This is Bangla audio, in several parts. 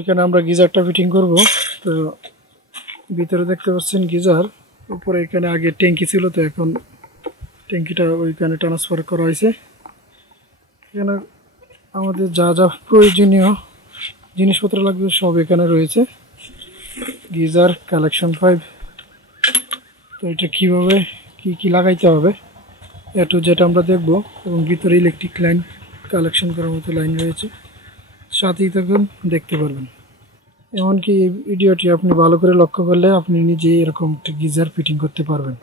এখানে আমরা গিজারটা ফিটিং করব। তো ভিতরে দেখতে পাচ্ছেন গিজার, উপরে এখানে আগে ট্যাঙ্কি ছিল, তো এখন ট্যাঙ্কিটা ওইখানে ট্রান্সফার করা হয়েছে। এখানে আমাদের যা যা প্রয়োজনীয় জিনিসপত্র লাগবে সব এখানে রয়েছে। গিজার, কালেকশন পাইপ, তো এটা কীভাবে কি লাগাইতে হবে একটু যেটা আমরা দেখব, এবং ভিতরে ইলেকট্রিক লাইন কালেকশন করার মতো লাইন রয়েছে। সাথেই থাকুন, দেখতে পারবেন। এমনকি এই ভিডিওটি আপনি ভালো করে লক্ষ্য করলে আপনি নিজেই এরকম একটা গিজার ফিটিং করতে পারবেন।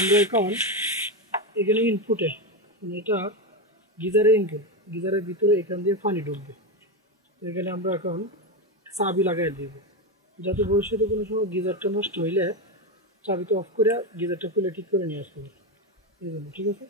আমরা এখন এখানে ইনপুটে, মানে এটা গিজারের ইনপুট, গিজারের ভিতরে এখান দিয়ে পানি ঢুকবে। এখানে আমরা এখন চাবি লাগাই দিব, যাতে ভবিষ্যতে কোনো সময় গিজারটা নষ্ট হইলে চাবিটা অফ করে গিজারটা খুলে ঠিক করে নিয়ে আসতে হবে। এই জন্য, ঠিক আছে।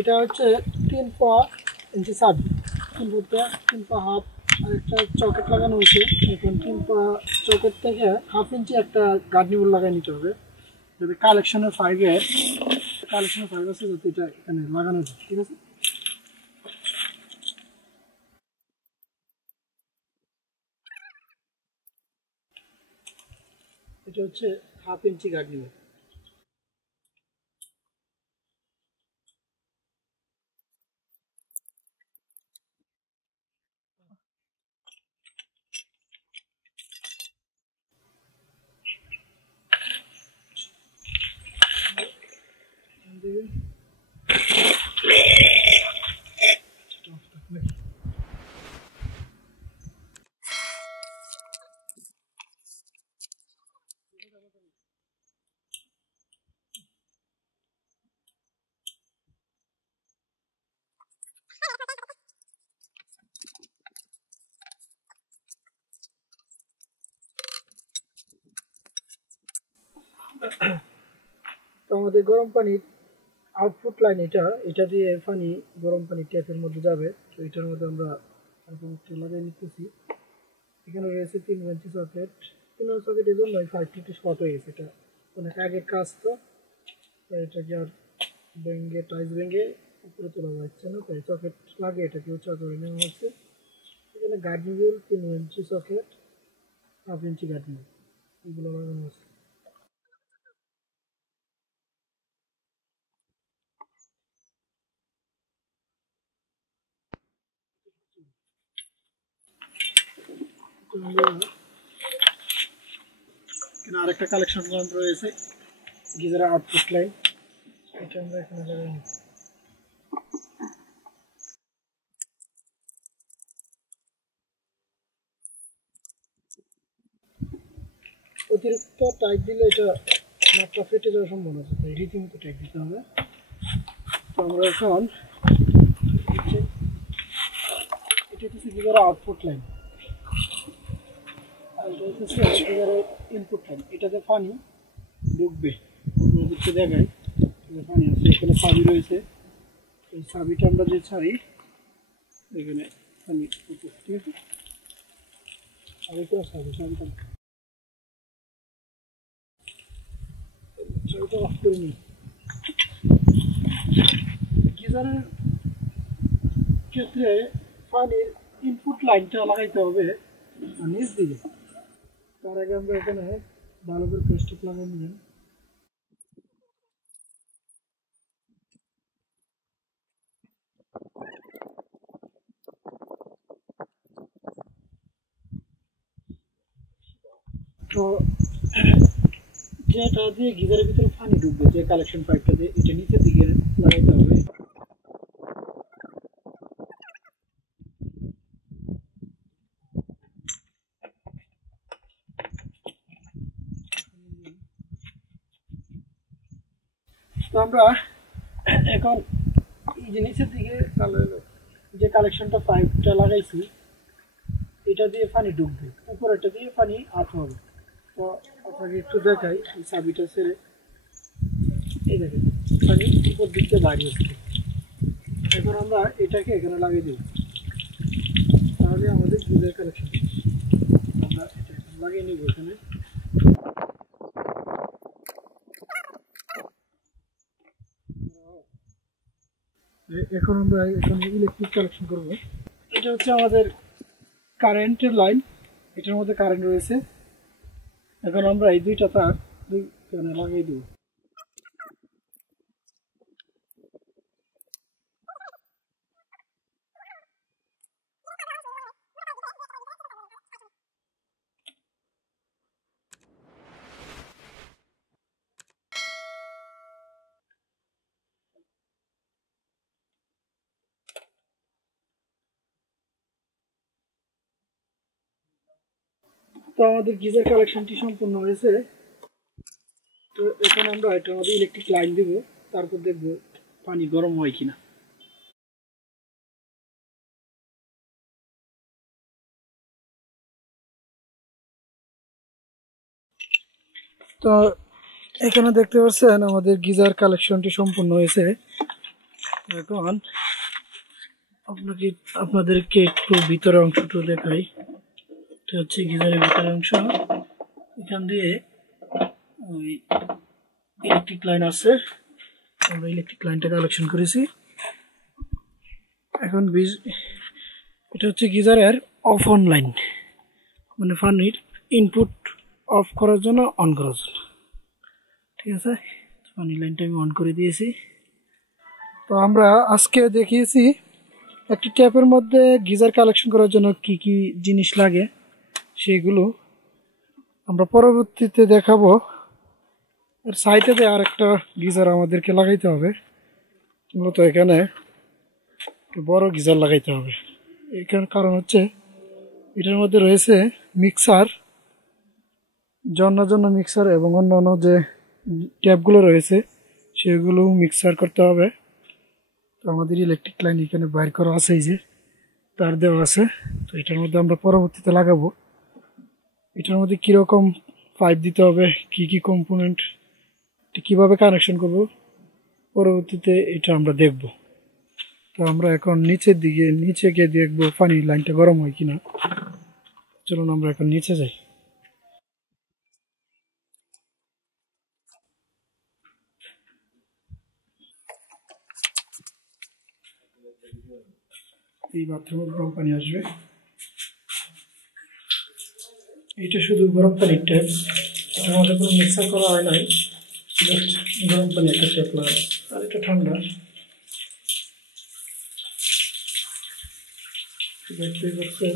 এটা হচ্ছে 3.5 ইঞ্চি চাবি, 3.5 আর একটা চকেট লাগানো হয়েছে। এখন 3 চকেট থেকে 1/2 ইঞ্চি একটা গার্ডনিবল লাগাই নিতে হবে, যাতে কালেকশনের ফাইভ আছে, যাতে এটা এখানে লাগানো যায়, ঠিক আছে। এটা হচ্ছে 1/2 ইঞ্চি গার্ডনিবল। তো আমাদের গরম পানির আউটপুট লাইন এটা দিয়ে পানি গরম পানি ট্যাপের মধ্যে যাবে। তো এটার মধ্যে আমরা লাগিয়ে নিতেছি। এখানে রয়েছে 3 ইঞ্চি সকেট। 3 সকেটের জন্য 5টি একটু শর্ট হয়ে গেছে, এটা অনেক আগের কাজ। তো এটাকে আর টাইস ভেঙে উপরে তোলা যাচ্ছে না, তাই সকেট লাগে এটাকে উঁচা করে নেওয়া হচ্ছে। এখানে গার্ডনিবল 3 ইঞ্চি সকেট, 1/2 ইঞ্চি গার্ডনিবল, এগুলো লাগানো হচ্ছে। এখানে আরেকটা কালেকশন পয়েন্ট রয়েছে, গিজারের আউটপুট লাইন, এটা আমরা এখানে লাগাই নিচ্ছি। অতিরিক্ত টাইট দিলে এটা নাটটা ফেটে যাওয়ার সম্ভাবনা আছে, তাই রীতিমতো টাইট দিতে হবে। তো আমরা এখন এটা হচ্ছে গিজারের আউটপুট লাইন, আর এটা হচ্ছে গিজারের ইনপুট লাইন। এটাতে পানি ঢুকবে, আপনাদেরকে দেখায় পানি আছে। এখানে চাবি রয়েছে, এই চাবিটা আমরা যে ছাড়ি এখানে পানি, ঠিক আছে। চাবিটা এটা অফ করে নিই। গিজারের ক্ষেত্রে পানির ইনপুট লাইনটা লাগাইতে হবে নিচ দিকে। তার আগে আমরা এখানে ভালো করে প্লাস্টিক লাগাই নেবেন। তো যেটা দিয়ে গিজারের ভিতরে পানি ঢুকবে, যে কালেকশন পাইপটা দিয়ে, এটা নিচের দিকে লাগাইতে হবে। তো আমরা এখন এই যে নিচের দিকে যে কালেকশনটা পাইপটা লাগাইছি, এটা দিয়ে পানি ঢুকবে, উপরেটা দিয়ে পানি আপ হবে। তো আপনাকে একটু দেখাই, এই চাবিটা ছেড়ে, এই দেখেন পানি উপর দিক দিয়ে বাইরে আসছে। এখন আমরা এটাকে এখানে লাগিয়ে দেব, তাহলে আমাদের গিজার কালেকশন আমরা এটা লাগিয়ে নিব এখানে। এখন আমরা এখানে ইলেকট্রিক কালেকশন করব। এটা হচ্ছে আমাদের কারেন্টের লাইন, এটার মধ্যে কারেন্ট রয়েছে। এখন আমরা এই দুইটা তার দুইখানে লাগিয়ে দেব। তো আমাদের গিজার কালেকশনটি সম্পূর্ণ হয়েছে। তো এখন আমরা এটার মধ্যে ইলেকট্রিক লাইন দিব, তারপর দেখব পানি গরম হয় কিনা। তো এখানে দেখতে পাচ্ছেন আমাদের গিজার কালেকশনটি সম্পূর্ণ হয়েছে। এখন আপনাদেরকে একটু ভিতরের অংশটা দেখাই। এটা হচ্ছে গিজারের ভিতরের অংশ। এখান দিয়ে ওই ইলেকট্রিক লাইন আছে, আমরা ইলেকট্রিক লাইনটা কালেকশন করেছি। এখন এটা হচ্ছে গিজারের অফ অন লাইন, মানে পানির ইনপুট অফ করার জন্য, অন করার জন্য। ঠিক আছে, পানির লাইনটা আমি অন করে দিয়েছি। তো আমরা আজকে দেখিয়েছি একটি ট্যাপের মধ্যে গিজার কালেকশন করার জন্য কি কি জিনিস লাগে, সেগুলো আমরা পরবর্তীতে দেখাবো। আর সাইডে আর একটা গিজার আমাদেরকে লাগাইতে হবে, মূলত এখানে বড় গিজার লাগাইতে হবে। এখানে কারণ হচ্ছে এটার মধ্যে রয়েছে মিক্সার, জন্য মিক্সার এবং অন্যান্য যে ট্যাপগুলো রয়েছে সেগুলো মিক্সার করতে হবে। তো আমাদের ইলেকট্রিক লাইন এখানে বাইর করা আছে, এই যে তার দেওয়া আছে। তো এটার মধ্যে আমরা পরবর্তীতে লাগাবো। এটার মধ্যে কীরকম পাইপ দিতে হবে, কি কি কম্পোনেন্ট, কিভাবে কানেকশন করব, পরবর্তীতে এটা আমরা দেখব। তো আমরা এখন নিচে গিয়ে দেখবো পানির লাইনটা গরম হয় কিনা। চলুন আমরা এখন নিচে যাই। এই বাথরুমে গরম পানি আসবে, এটা শুধু গরম পানির ট্যাপ, আমাদের কোনো মিক্সার করা হয় নাই, জাস্ট গরম পানি একটা ট্যাপ লাগানো। আর এটা ঠান্ডা, দেখতে পাচ্ছেন।